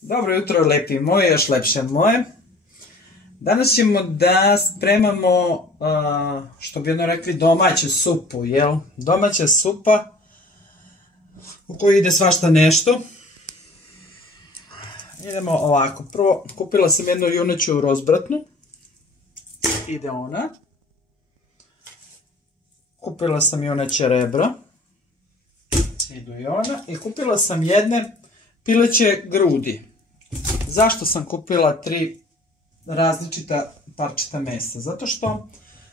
Dobro jutro, lepi moji, još lepše moje. Danas ćemo da spremamo, što bi ono rekli, domaću supu, jel? Domaća supa u kojoj ide svašta nešto. Idemo ovako, prvo kupila sam jednu juneću rozbratnu, ide ona. Kupila sam juneće rebra, idu i ona. I kupila sam jedne pileće grudi. Zašto sam kupila 3 različita parčeta mesa? Zato što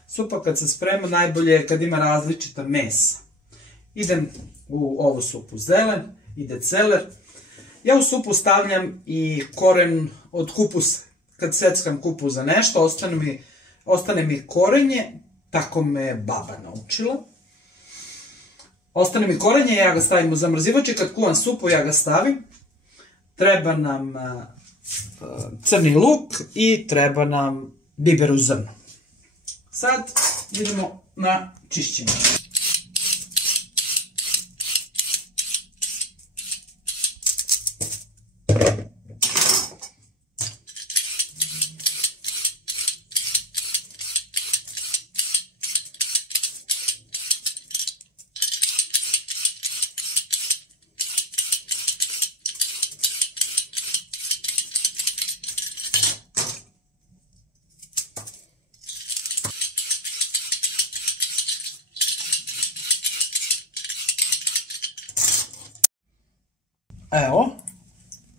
supa kad se sprema najbolje je kad ima različita mesa. Idem u ovu supu zelen, ide celer. Ja u supu stavljam i koren od kupusa. Kad seckam kupus za nešto, ostane mi korenje, tako me baba naučila. Ostane mi korenje, ja ga stavim u zamrzivač i kad kuvam supu ja ga stavim. Treba nam crni luk i treba nam biber u zrnu. Sad idemo na čišćenje. Evo,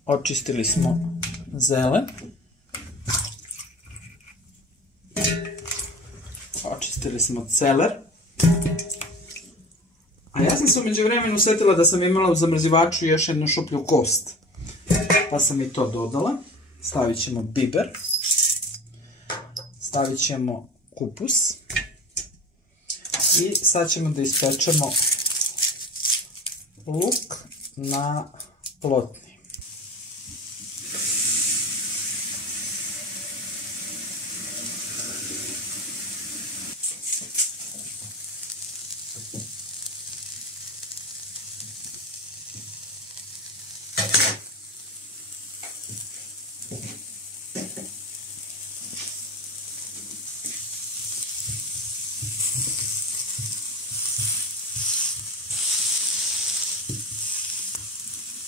očistili smo zelen. Očistili smo celer. A ja sam se u međuvremenu setila da sam imala u zamrzivaču još jednu šuplju kost. Pa sam i to dodala. Stavit ćemo biber. Stavit ćemo kupus. I sad ćemo da ispečemo luk na plotni.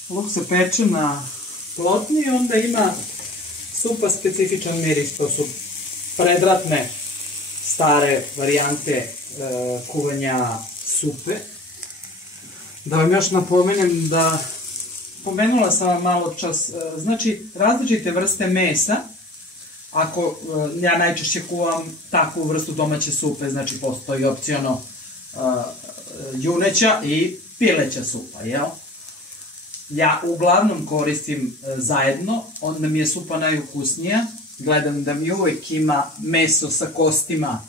Luk se peče na plotni i onda ima supa specifičan miris. To su predratne stare varijante kuvanja supe. Da vam još napomenem da, pomenula sam vam malo čas, znači različite vrste mesa, ako ja najčešće kuvam takvu vrstu domaće supe, znači postoji opciono juneća i pileća supa, jel? Ja uglavnom koristim zajedno, onda mi je supa najukusnija. Gledam da mi uvek ima meso sa kostima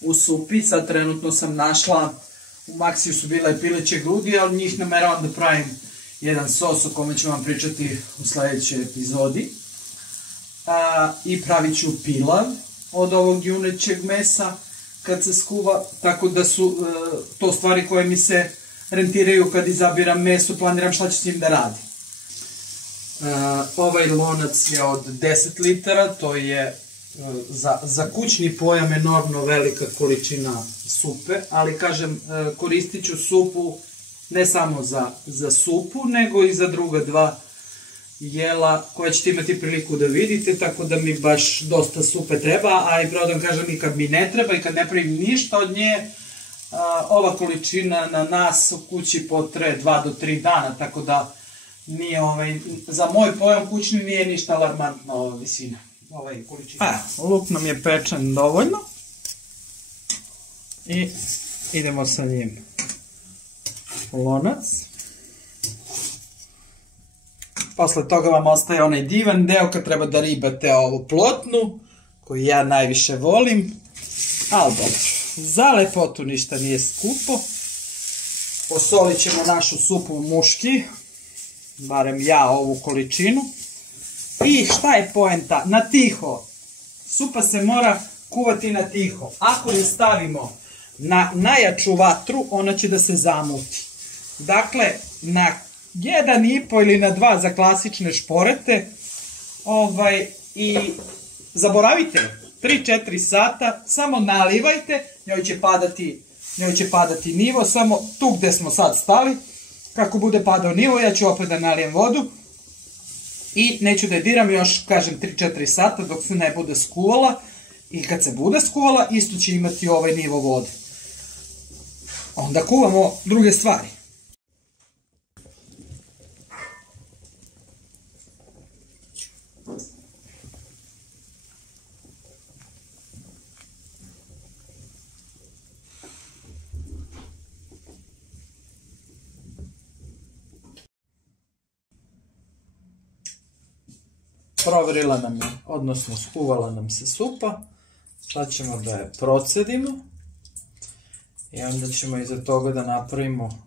u supi. Sad trenutno sam našla, u Maxiju su bile pileće grudi, ali njih nameravam da pravim jedan sos o kome ću vam pričati u sledećoj epizodi. I pravit ću pilav od ovog junećeg mesa kad se skuva, tako da su to stvari koje mi se rentiraju kad izabiram meso, planiram šta ću s njim da radim. Ovaj lonac je od 10 litara, to je za kućni pojam enormno velika količina supe, ali kažem, koristit ću supu ne samo za supu, nego i za druga 2 jela koja ćete imati priliku da vidite, tako da mi baš dosta supe treba, a i pravo da vam kažem i kad mi ne treba i kad ne pravim ništa od nje, ova količina na nas u kući potraje 2 do 3 dana, tako da nije, za moj pojam kućni nije ništa alarmantna ova visina, količina. Luk nam je pečen dovoljno i idemo sa njim lonac. Posle toga vam ostaje onaj divan deo kad treba da ribate ovu plotnu, koju ja najviše volim, ali dobro. Za lepotu ništa nije skupo. Posolit ćemo našu supu muški, barem ja ovu količinu. I šta je poenta? Na tiho. Supa se mora kuvati na tiho. Ako je stavimo na najjaču vatru, ona će da se zamuti. Dakle, na 1,5 ili na 2 za klasične šporete. I zaboravite, 3-4 sata, samo nalivajte, njoj će padati nivo, samo tu gde smo sad stali. Kako bude padao nivo, ja ću opet da nalijem vodu. I neću da je diram još, kažem, 3-4 sata dok se ne bude skuvala. I kad se bude skuvala, isto će imati ovaj nivo vode. Onda kuvamo druge stvari. Provrila nam je, odnosno skuvala nam se supa. Sad ćemo da je procedimo. I onda ćemo iza toga da napravimo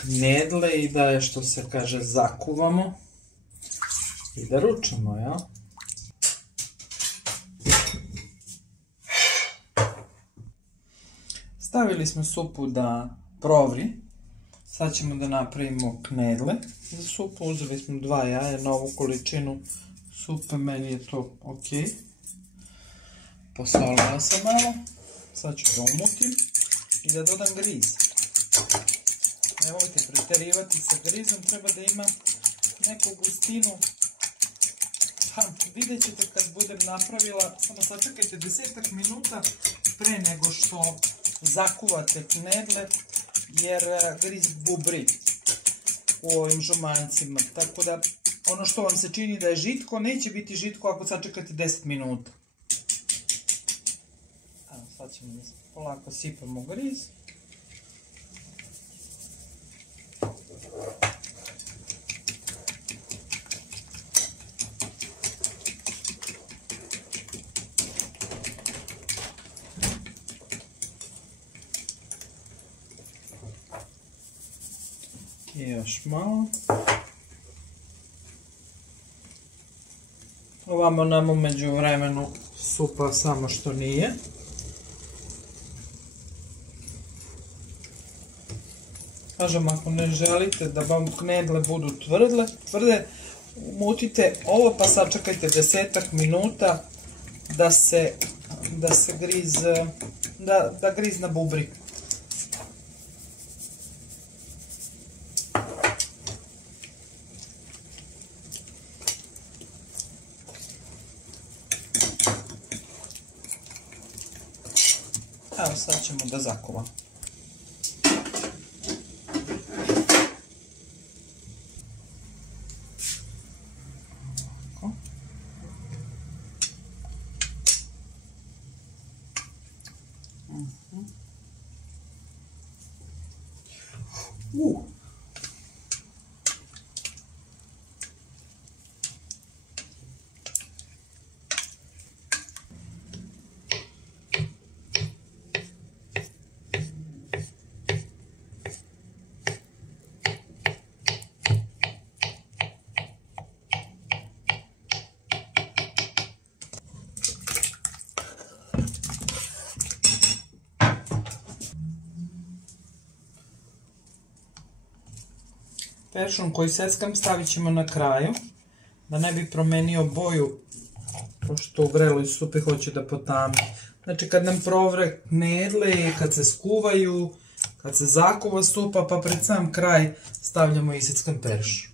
knedle i da je, što se kaže, zakuvamo. I da ručamo, jel? Stavili smo supu da provri. Sad ćemo da napravimo knedle za supu. Uzeli smo 2 jaja na ovu količinu supe, meni je to ok. Posolila sam malo. Sad ću da umutim i da dodam griz. Nemojte preterivati sa grizom, treba da ima neku gustinu. Pa, vidjet ćete kad budem napravila, samo sačekajte 10 minuta pre nego što zakuvate knedle, jer griz bubri u ovim žumancima. Tako da, ono što vam se čini da je žitko, neće biti žitko ako sačekate 10 minuta. Sad ćemo da polako sipamo griz. I još malo. Ovamo nam umeđu vremenu supa samo što nije. Kažem, ako ne želite da vam knedle budu tvrde, umutite ovo pa sačekajte 10 minuta da griz nabubri. Evo sad ćemo da zakuvamo. Peršun koji seckam stavit ćemo na kraju, da ne bi promenio boju, pošto u vreloj supi hoće da potami. Znači kad nam provre knedle, kad se skuvaju, kad se zakuva supa, pa pred sam kraj stavljamo iseckan peršun.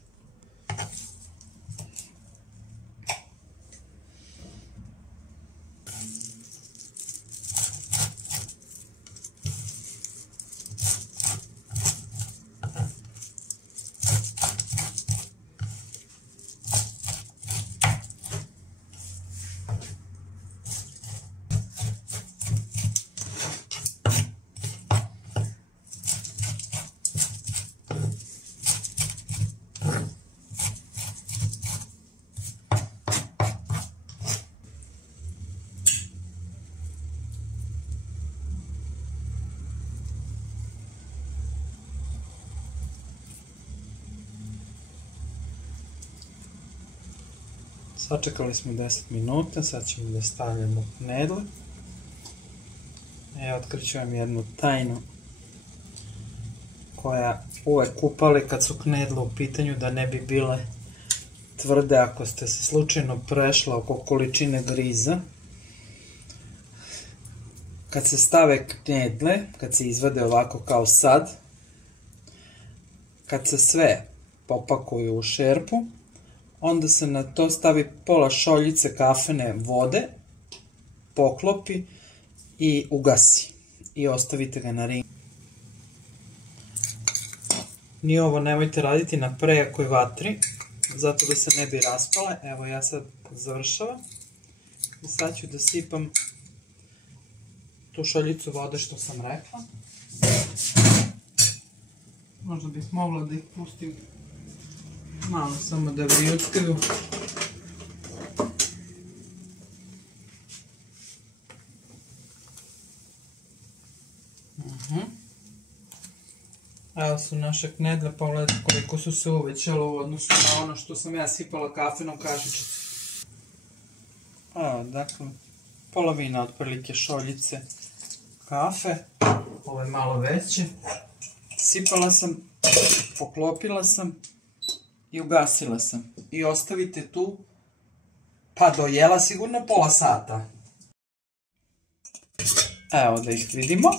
Sačekali smo 10 minuta, sad ćemo da stavljamo knedle. Evo, otkriću vam jednu tajnu koja uvek kupali kad su knedle u pitanju da ne bi bile tvrde ako ste se slučajno prešla oko količine griza. Kad se stave knedle, kad se izvade ovako kao sad, kad se sve popakuju u šerpu, onda se na to stavi pola šoljice kafene vode, poklopi i ugasi. I ostavite ga na ringu. Ni ovo nemojte raditi na prejakoj vatri, zato da se ne bi raspale. Evo ja sad završavam. I sad ću da sipam tu šoljicu vode što sam rekla. Možda bih mogla da ih pustim malo samo da vrijuckaju. Evo su naše knedle, pogledajte koliko su se uvećale u odnosu na ono što sam ja sipala kafenom kašičicom. Evo, dakle, polovina otprilike šoljice kafe, ovo je malo veće. Sipala sam, poklopila sam i ugasila sam. I ostavite tu, pa do jela sigurno pola sata. Evo da ih vidimo.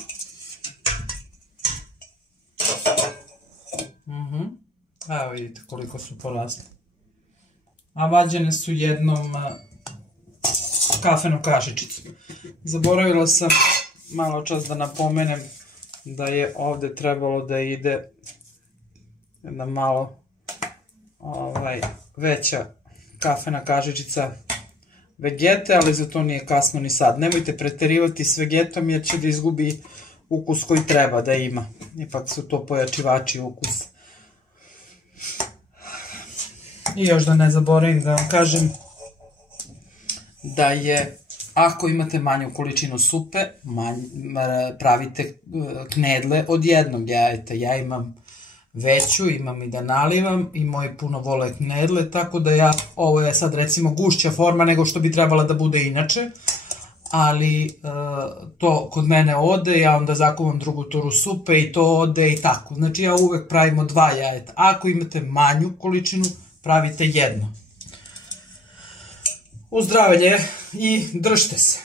Evo vidite koliko su porasle. A vađene su jednom kafenom kašičicom. Zaboravila sam malo čas da napomenem da je ovde trebalo da ide jedna malo veća kafena kašičica vegete, ali za to nije kasno ni sad. Nemojte preterivati s vegetom jer će da izgubi ukus koji treba da ima. Ipak su to pojačivači ukusa. I još da ne zaboravim da vam kažem da je, ako imate manju količinu supe, pravite knedle od jednog jajeta. Ja imam veću, imam i da nalivam i moji puno vole knedle, tako da ovo je sad recimo gušća forma nego što bi trebala da bude inače, ali to kod mene ode, ja onda zakuvam drugu turu supe i to ode i tako. Znači ja uvek pravimo 2 jajeta. Ako imate manju količinu, pravite jedno. Uzdravlje i držite se.